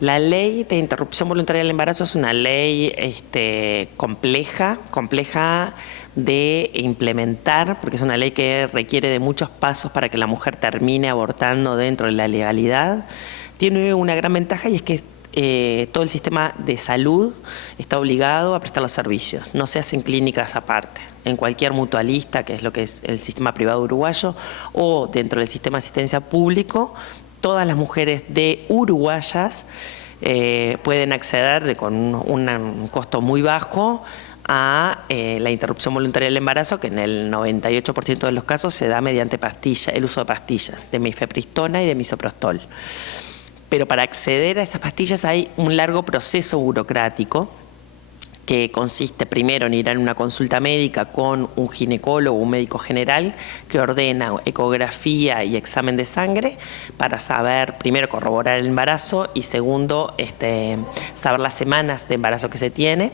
La ley de interrupción voluntaria del embarazo es una ley compleja de implementar, porque es una ley que requiere de muchos pasos para que la mujer termine abortando dentro de la legalidad. Tiene una gran ventaja y es que todo el sistema de salud está obligado a prestar los servicios. No se hacen clínicas aparte. En cualquier mutualista, que es lo que es el sistema privado uruguayo, o dentro del sistema de asistencia público, todas las mujeres de uruguayas pueden acceder con un costo muy bajo a la interrupción voluntaria del embarazo, que en el 98% de los casos se da mediante el uso de pastillas, de mifepristona y de misoprostol. Pero para acceder a esas pastillas hay un largo proceso burocrático que consiste primero en ir a una consulta médica con un ginecólogo, un médico general, que ordena ecografía y examen de sangre para saber, primero, corroborar el embarazo y segundo, saber las semanas de embarazo que se tiene.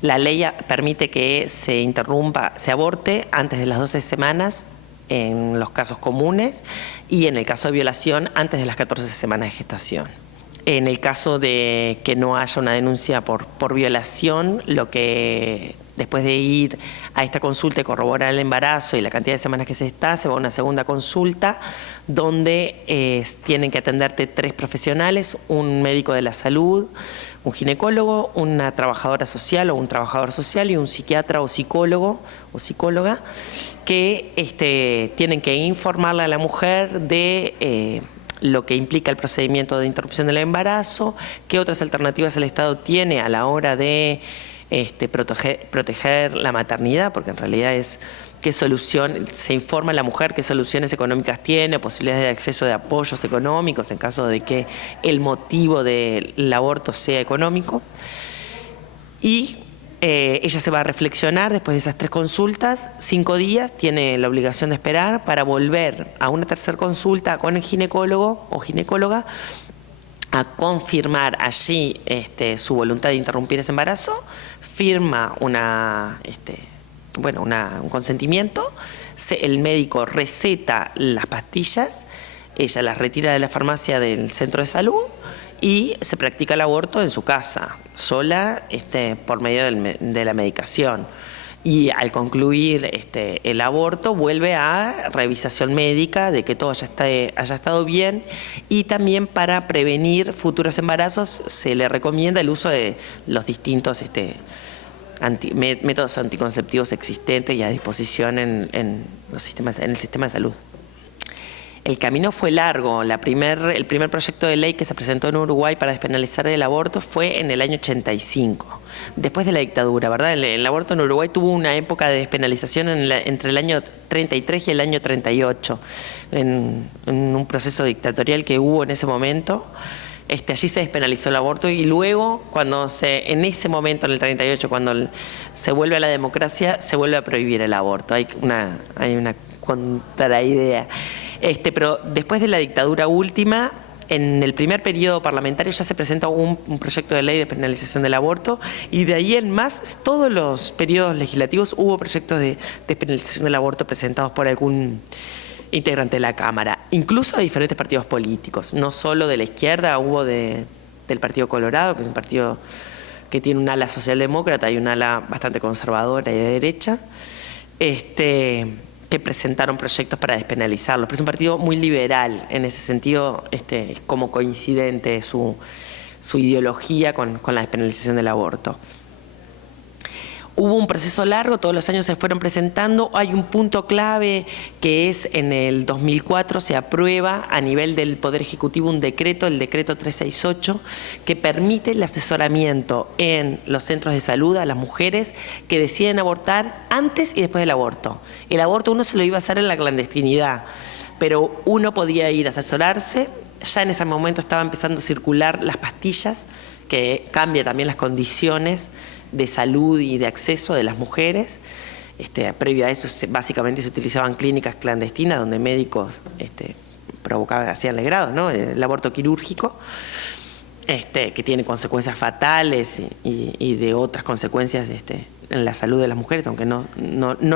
La ley permite que se aborte antes de las 12 semanas en los casos comunes y en el caso de violación antes de las 14 semanas de gestación. En el caso de que no haya una denuncia por violación, lo que después de ir a esta consulta y corroborar el embarazo y la cantidad de semanas que se va a una segunda consulta donde tienen que atenderte 3 profesionales, un médico de la salud, un ginecólogo, una trabajadora social o un trabajador social y un psiquiatra o psicólogo o psicóloga que tienen que informarle a la mujer de lo que implica el procedimiento de interrupción del embarazo, qué otras alternativas el Estado tiene a la hora de proteger la maternidad, porque en realidad es qué solución, se informa a la mujer qué soluciones económicas tiene, posibilidades de acceso de apoyos económicos en caso de que el motivo del aborto sea económico. Y ella se va a reflexionar después de esas 3 consultas, 5 días, tiene la obligación de esperar para volver a una tercera consulta con el ginecólogo o ginecóloga a confirmar allí su voluntad de interrumpir ese embarazo, firma un consentimiento, el médico receta las pastillas, ella las retira de la farmacia del centro de salud y se practica el aborto en su casa, sola, por medio de la medicación. Y al concluir el aborto vuelve a revisación médica de que todo haya estado bien, y también para prevenir futuros embarazos se le recomienda el uso de los distintos métodos anticonceptivos existentes y a disposición en el sistema de salud. El camino fue largo. El primer proyecto de ley que se presentó en Uruguay para despenalizar el aborto fue en el año 85, después de la dictadura, ¿verdad? El aborto en Uruguay tuvo una época de despenalización entre el año 33 y el año 38, en un proceso dictatorial que hubo en ese momento. Allí se despenalizó el aborto y luego, en ese momento, en el 38, cuando se vuelve a la democracia, se vuelve a prohibir el aborto. Hay una contraidea. Pero después de la dictadura última, en el primer periodo parlamentario ya se presentó un proyecto de ley de despenalización del aborto, y de ahí en más, todos los periodos legislativos hubo proyectos de despenalización del aborto presentados por algún integrante de la Cámara, incluso de diferentes partidos políticos, no solo de la izquierda, hubo del Partido Colorado, que es un partido que tiene un ala socialdemócrata y un ala bastante conservadora y de derecha, que presentaron proyectos para despenalizarlos. Pero es un partido muy liberal, en ese sentido es como coincidente su ideología con la despenalización del aborto. Hubo un proceso largo, todos los años se fueron presentando. Hay un punto clave que es en el 2004 se aprueba a nivel del Poder Ejecutivo un decreto, el decreto 368, que permite el asesoramiento en los centros de salud a las mujeres que deciden abortar antes y después del aborto. El aborto uno se lo iba a hacer en la clandestinidad, pero uno podía ir a asesorarse. Ya en ese momento estaba empezando a circular las pastillas, que cambia también las condiciones de salud y de acceso de las mujeres. Previo a eso básicamente se utilizaban clínicas clandestinas donde médicos hacían legrados, ¿no? El aborto quirúrgico, que tiene consecuencias fatales y de otras consecuencias en la salud de las mujeres, aunque no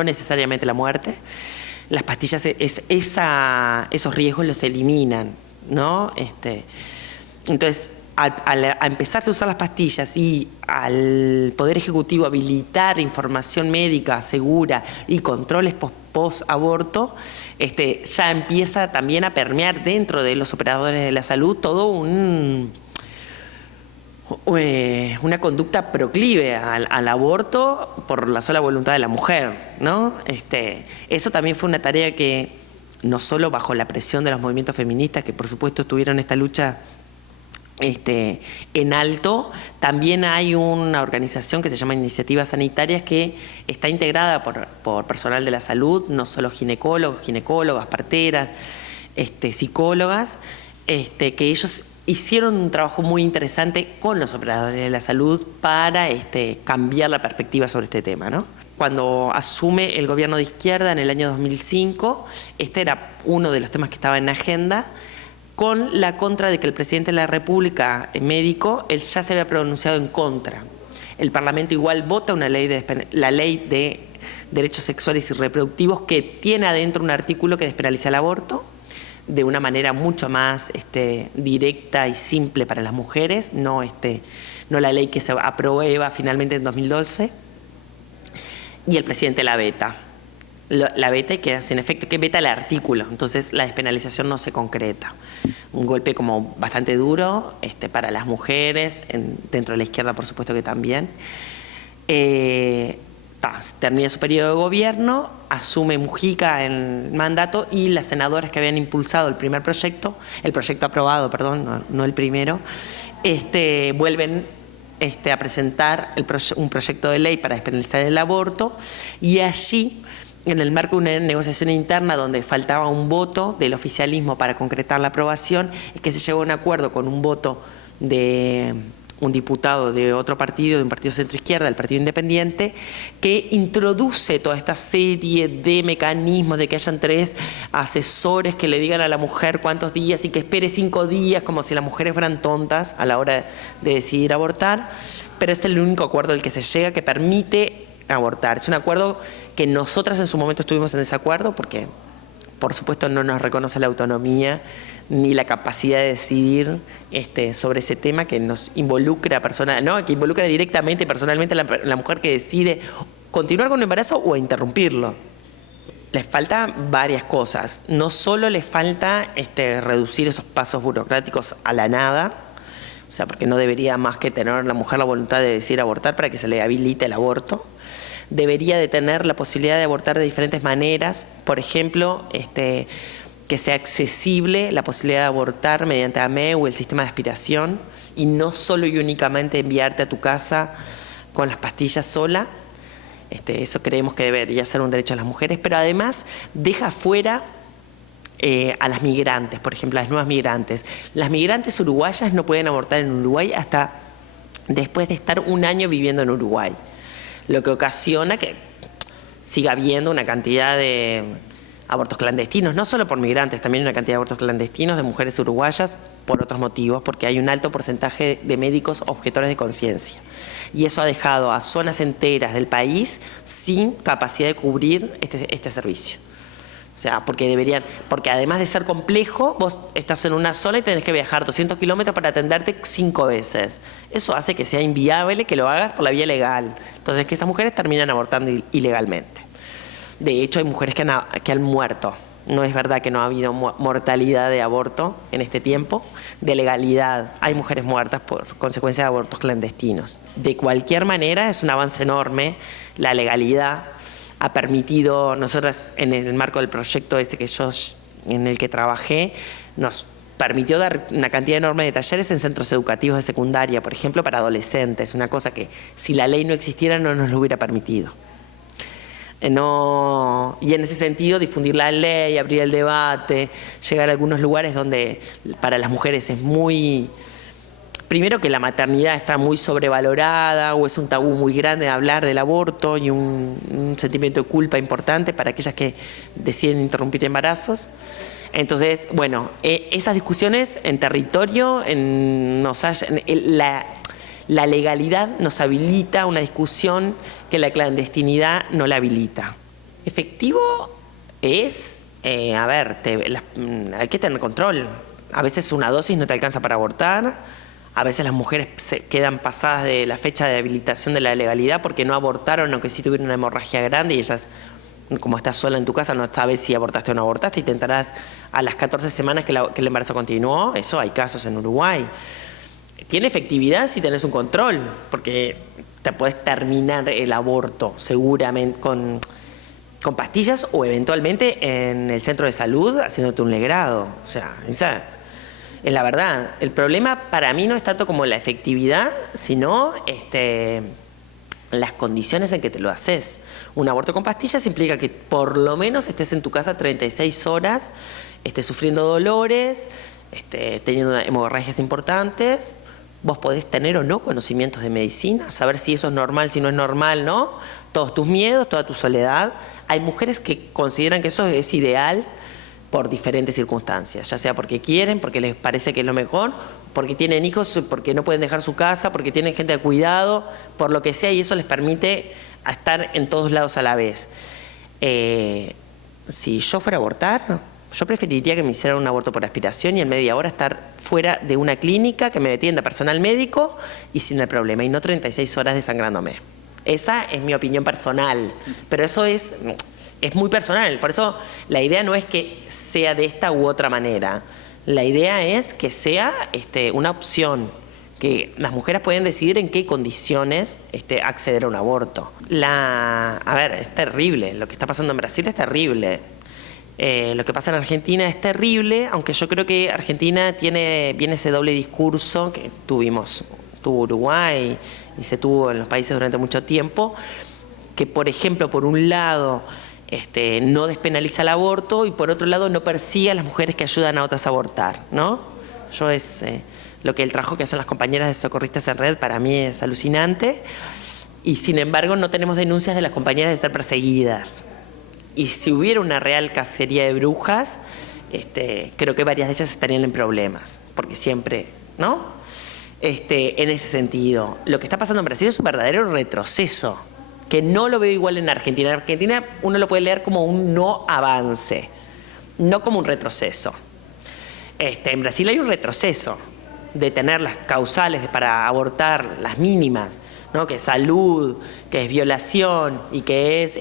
necesariamente la muerte. Las pastillas esos riesgos los eliminan, ¿no? Entonces a empezarse a usar las pastillas y al Poder Ejecutivo habilitar información médica segura y controles post-aborto, ya empieza también a permear dentro de los operadores de la salud todo una conducta proclive al aborto por la sola voluntad de la mujer, ¿no? Eso también fue una tarea que, no solo bajo la presión de los movimientos feministas, que por supuesto tuvieron esta lucha en alto, también hay una organización que se llama Iniciativas Sanitarias que está integrada por personal de la salud, no solo ginecólogas, parteras, psicólogas, que ellos hicieron un trabajo muy interesante con los operadores de la salud para cambiar la perspectiva sobre este tema, ¿no? Cuando asume el gobierno de izquierda en el año 2005, este era uno de los temas que estaba en la agenda, con la contra de que el presidente de la República, médico, él ya se había pronunciado en contra. El Parlamento igual vota la ley de derechos sexuales y reproductivos, que tiene adentro un artículo que despenaliza el aborto de una manera mucho más directa y simple para las mujeres, no la ley que se aprueba finalmente en 2012, y el presidente la veta. La veta y queda sin efecto, que veta el artículo, entonces la despenalización no se concreta. Un golpe como bastante duro para las mujeres, dentro de la izquierda por supuesto que también. Termina su periodo de gobierno, asume Mujica el mandato y las senadoras que habían impulsado el proyecto aprobado, perdón, no el primero, vuelven a presentar un proyecto de ley para despenalizar el aborto, y allí, en el marco de una negociación interna donde faltaba un voto del oficialismo para concretar la aprobación, es que se llegó a un acuerdo con un voto de un diputado de otro partido, de un partido centro-izquierda, el Partido Independiente, que introduce toda esta serie de mecanismos de que hayan 3 asesores que le digan a la mujer cuántos días y que espere 5 días, como si las mujeres fueran tontas a la hora de decidir abortar, pero es el único acuerdo al que se llega que permite abortar. Es un acuerdo que nosotras en su momento estuvimos en desacuerdo porque, por supuesto, no nos reconoce la autonomía ni la capacidad de decidir sobre ese tema que nos involucra que involucra directamente, personalmente a la mujer que decide continuar con el embarazo o interrumpirlo. Les falta varias cosas. No solo les falta reducir esos pasos burocráticos a la nada, o sea, porque no debería más que tener la mujer la voluntad de decidir abortar para que se le habilite el aborto. Debería de tener la posibilidad de abortar de diferentes maneras, por ejemplo, que sea accesible la posibilidad de abortar mediante AME o el sistema de aspiración, y no solo y únicamente enviarte a tu casa con las pastillas sola. Eso creemos que debería ser un derecho a las mujeres, pero además deja fuera a las migrantes, por ejemplo, a las nuevas migrantes. Las migrantes uruguayas no pueden abortar en Uruguay hasta después de estar 1 año viviendo en Uruguay, lo que ocasiona que siga habiendo una cantidad de abortos clandestinos, no solo por migrantes, también una cantidad de abortos clandestinos de mujeres uruguayas por otros motivos, porque hay un alto porcentaje de médicos objetores de conciencia. Y eso ha dejado a zonas enteras del país sin capacidad de cubrir este servicio. O sea, porque además de ser complejo, vos estás en una zona y tenés que viajar 200 kilómetros para atenderte 5 veces. Eso hace que sea inviable que lo hagas por la vía legal. Entonces, que esas mujeres terminan abortando ilegalmente. De hecho, hay mujeres que han muerto. No es verdad que no ha habido mortalidad de aborto en este tiempo. De legalidad, hay mujeres muertas por consecuencia de abortos clandestinos. De cualquier manera, es un avance enorme. La legalidad ha permitido, nosotras en el marco del proyecto en el que trabajé, nos permitió dar una cantidad enorme de talleres en centros educativos de secundaria, por ejemplo, para adolescentes, una cosa que si la ley no existiera no nos lo hubiera permitido. Y en ese sentido difundir la ley, abrir el debate, llegar a algunos lugares donde para las mujeres es muy... Primero que la maternidad está muy sobrevalorada o es un tabú muy grande de hablar del aborto y un sentimiento de culpa importante para aquellas que deciden interrumpir embarazos. Entonces, bueno, esas discusiones en territorio, la legalidad nos habilita una discusión que la clandestinidad no la habilita. Efectivo es, hay que tener control. A veces una dosis no te alcanza para abortar. A veces las mujeres se quedan pasadas de la fecha de habilitación de la legalidad porque no abortaron, aunque sí tuvieron una hemorragia grande, y ellas, como estás sola en tu casa, no sabes si abortaste o no abortaste y te enterás a las 14 semanas que el embarazo continuó. Eso hay casos en Uruguay. Tiene efectividad si tenés un control, porque te puedes terminar el aborto seguramente con pastillas o eventualmente en el centro de salud haciéndote un legrado. O sea, esa es la verdad. El problema para mí no es tanto como la efectividad, sino las condiciones en que te lo haces. Un aborto con pastillas implica que por lo menos estés en tu casa 36 horas, estés sufriendo dolores, teniendo hemorragias importantes. Vos podés tener o no conocimientos de medicina, saber si eso es normal, si no es normal, ¿no? Todos tus miedos, toda tu soledad. Hay mujeres que consideran que eso es ideal por diferentes circunstancias, ya sea porque quieren, porque les parece que es lo mejor, porque tienen hijos, porque no pueden dejar su casa, porque tienen gente de cuidado, por lo que sea, y eso les permite estar en todos lados a la vez. Si yo fuera a abortar, yo preferiría que me hicieran un aborto por aspiración y en media hora estar fuera de una clínica, que me atienda personal médico y sin el problema, y no 36 horas desangrándome. Esa es mi opinión personal, pero eso es muy personal. Por eso la idea no es que sea de esta u otra manera. La idea es que sea una opción, que las mujeres pueden decidir en qué condiciones acceder a un aborto. A ver, es terrible. Lo que está pasando en Brasil es terrible. Lo que pasa en Argentina es terrible, aunque yo creo que Argentina viene ese doble discurso que tuvo Uruguay y se tuvo en los países durante mucho tiempo, que por ejemplo, por un lado, no despenaliza el aborto y por otro lado no persigue a las mujeres que ayudan a otras a abortar, ¿no? Lo que el trabajo que hacen las compañeras de Socorristas en Red para mí es alucinante, y sin embargo no tenemos denuncias de las compañeras de ser perseguidas. Y si hubiera una real cacería de brujas, creo que varias de ellas estarían en problemas, porque siempre, ¿no? En ese sentido, lo que está pasando en Brasil es un verdadero retroceso, que no lo veo igual en Argentina. En Argentina uno lo puede leer como un no avance, no como un retroceso. En Brasil hay un retroceso de tener las causales para abortar, las mínimas, ¿no? Que es salud, que es violación y que es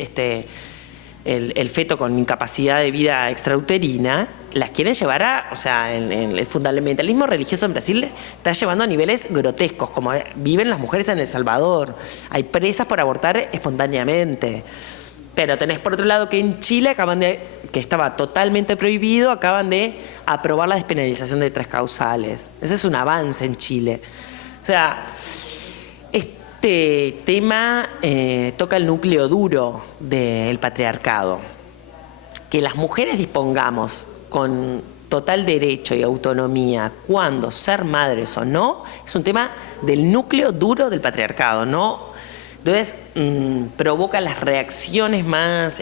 el feto con incapacidad de vida extrauterina, las quieren llevar el fundamentalismo religioso en Brasil está llevando a niveles grotescos, como viven las mujeres en El Salvador. Hay presas por abortar espontáneamente. Pero tenés por otro lado que en Chile que estaba totalmente prohibido, acaban de aprobar la despenalización de 3 causales. Ese es un avance en Chile. O sea, este tema toca el núcleo duro del patriarcado. Que las mujeres dispongamos con total derecho y autonomía cuándo ser madres o no, es un tema del núcleo duro del patriarcado, ¿no? Entonces provoca las reacciones más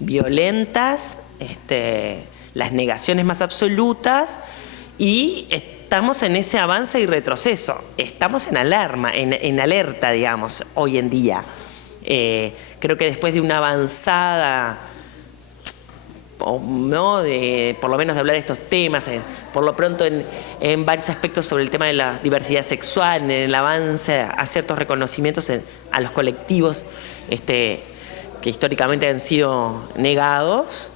violentas, las negaciones más absolutas, y estamos en ese avance y retroceso. Estamos en alarma, en alerta, digamos, hoy en día. Creo que después de una avanzada, ¿no? Por lo menos de hablar de estos temas, por lo pronto en varios aspectos sobre el tema de la diversidad sexual, en el avance a ciertos reconocimientos a los colectivos que históricamente han sido negados.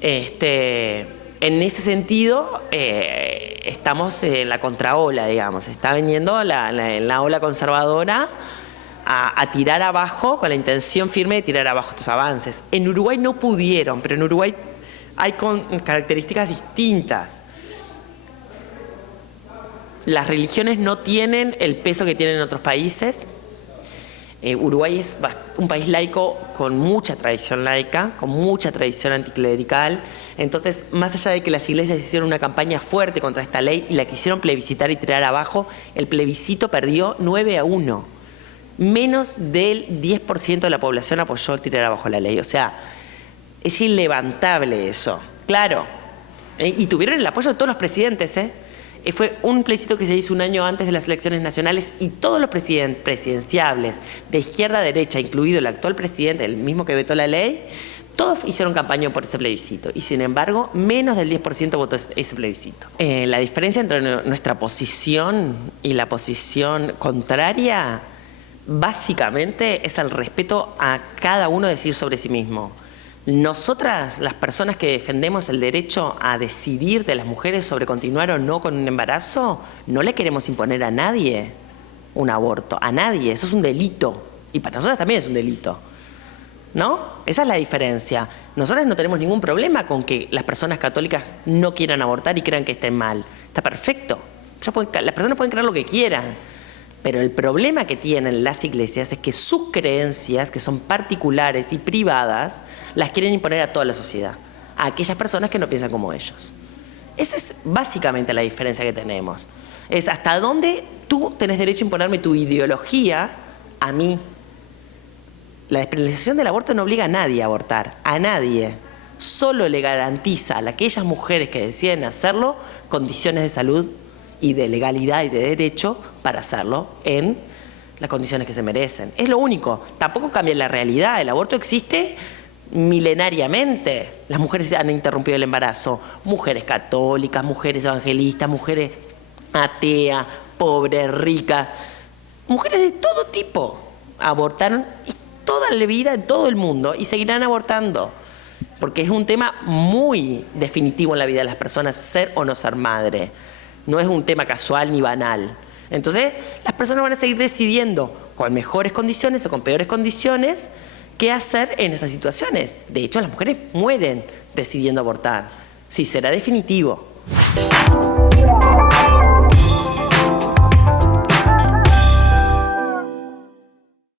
En ese sentido, estamos en la contraola, digamos. Está viniendo la ola conservadora a tirar abajo, con la intención firme de tirar abajo estos avances. En Uruguay no pudieron, pero en Uruguay hay características distintas. Las religiones no tienen el peso que tienen en otros países. Uruguay es un país laico con mucha tradición laica, con mucha tradición anticlerical. Entonces, más allá de que las iglesias hicieron una campaña fuerte contra esta ley y la quisieron plebiscitar y tirar abajo, el plebiscito perdió 9-1. Menos del 10% de la población apoyó tirar abajo la ley. O sea, es ilevantable eso. Claro. Y tuvieron el apoyo de todos los presidentes, Fue un plebiscito que se hizo un año antes de las elecciones nacionales y todos los presidenciables de izquierda a derecha, incluido el actual presidente, el mismo que vetó la ley, todos hicieron campaña por ese plebiscito y, sin embargo, menos del 10% votó ese plebiscito. La diferencia entre nuestra posición y la posición contraria, básicamente, es el respeto a cada uno decidir sobre sí mismo. Nosotras, las personas que defendemos el derecho a decidir de las mujeres sobre continuar o no con un embarazo, no le queremos imponer a nadie un aborto, a nadie. Eso es un delito y para nosotras también es un delito. ¿No? Esa es la diferencia. Nosotros no tenemos ningún problema con que las personas católicas no quieran abortar y crean que estén mal. Está perfecto. Las personas pueden creer lo que quieran. Pero el problema que tienen las iglesias es que sus creencias, que son particulares y privadas, las quieren imponer a toda la sociedad. A aquellas personas que no piensan como ellos. Esa es básicamente la diferencia que tenemos. Es hasta dónde tú tenés derecho a imponerme tu ideología a mí. La despenalización del aborto no obliga a nadie a abortar, a nadie. Solo le garantiza a aquellas mujeres que deciden hacerlo condiciones de salud y de legalidad y de derecho para hacerlo en las condiciones que se merecen. Es lo único. Tampoco cambia la realidad. El aborto existe milenariamente. Las mujeres han interrumpido el embarazo. Mujeres católicas, mujeres evangelistas, mujeres ateas, pobres, ricas. Mujeres de todo tipo abortaron toda la vida en todo el mundo y seguirán abortando, porque es un tema muy definitivo en la vida de las personas, ser o no ser madre. No es un tema casual ni banal. Entonces, las personas van a seguir decidiendo con mejores condiciones o con peores condiciones qué hacer en esas situaciones. De hecho, las mujeres mueren decidiendo abortar. Sí, será definitivo.